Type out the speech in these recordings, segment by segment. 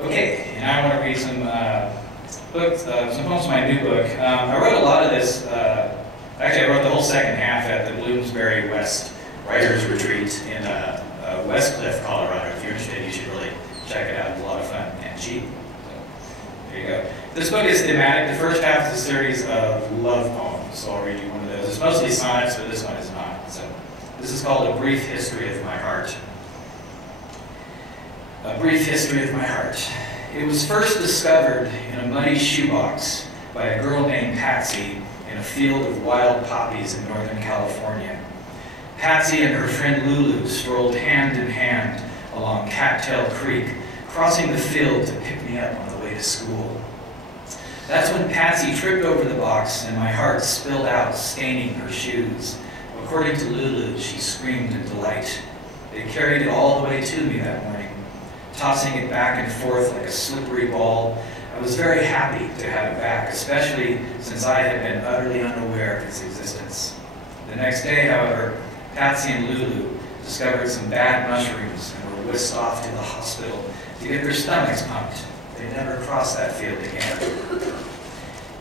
Okay, and I want to read some some poems from my new book. I wrote a lot of this, actually I wrote the whole second half at the Bloomsbury West Writers Retreat in West Cliff, Colorado. If you're interested, you should really check it out. It's a lot of fun and cheap. So, there you go. This book is thematic. The first half is a series of love poems, so I'll read you one of those. It's mostly sonnets, but this one is not. So this is called A Brief History of My Heart. A Brief History of My Heart. It was first discovered in a muddy shoebox by a girl named Patsy in a field of wild poppies in Northern California. Patsy and her friend Lulu strolled hand in hand along Cattail Creek, crossing the field to pick me up on the way to school. That's when Patsy tripped over the box and my heart spilled out, staining her shoes. According to Lulu, she screamed in delight. They carried it all the way to me that morning, tossing it back and forth like a slippery ball. I was very happy to have it back, especially since I had been utterly unaware of its existence. The next day, however, Patsy and Lulu discovered some bad mushrooms and were whisked off to the hospital to get their stomachs pumped. They never crossed that field again.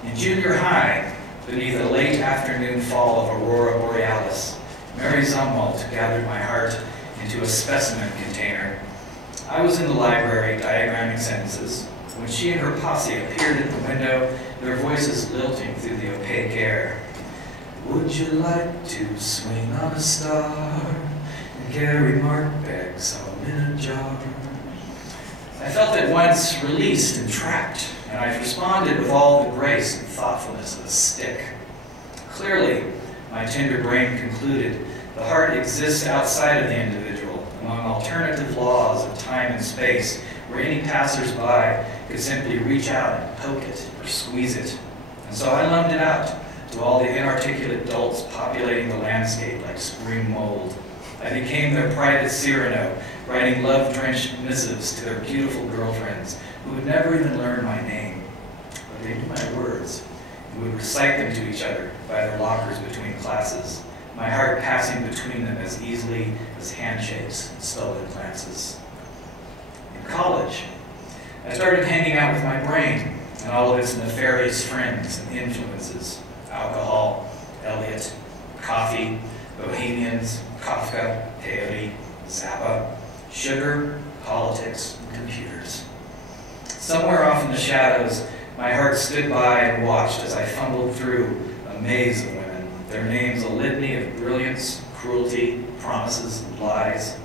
In junior high, beneath a late afternoon fall of Aurora Borealis, Mary Zumwalt gathered my heart into a specimen container. I was in the library diagramming sentences when she and her posse appeared at the window, their voices lilting through the opaque air. Would you like to swing on a star and carry Marck bags home in a jar? I felt at once released and trapped, and I responded with all the grace and thoughtfulness of a stick. Clearly, my tender brain concluded, the heart exists outside of the individual, among alternative laws of time and space, where any passersby could simply reach out and poke it or squeeze it. And so I loaned it out to all the inarticulate dolts populating the landscape like spring mold. I became their private Cyrano, writing love-drenched missives to their beautiful girlfriends, who would never even learn my name. But they knew my words, and would recite them to each other by their lockers between classes, my heart passing between them as easily as handshakes and stolen glances. In college, I started hanging out with my brain and all of its nefarious friends and influences: alcohol, Eliot, coffee, bohemians, Kafka, peyote, Zappa, sugar, politics, and computers. Somewhere off in the shadows, my heart stood by and watched as I fumbled through a maze of women, their names a litany of brilliance, cruelty, promises, and lies.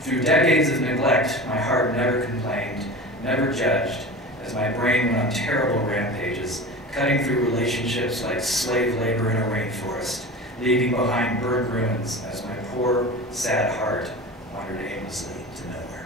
Through decades of neglect, my heart never complained, never judged, as my brain went on terrible rampages, cutting through relationships like slave labor in a rainforest, leaving behind burnt ruins as my poor, sad heart wandered aimlessly to nowhere.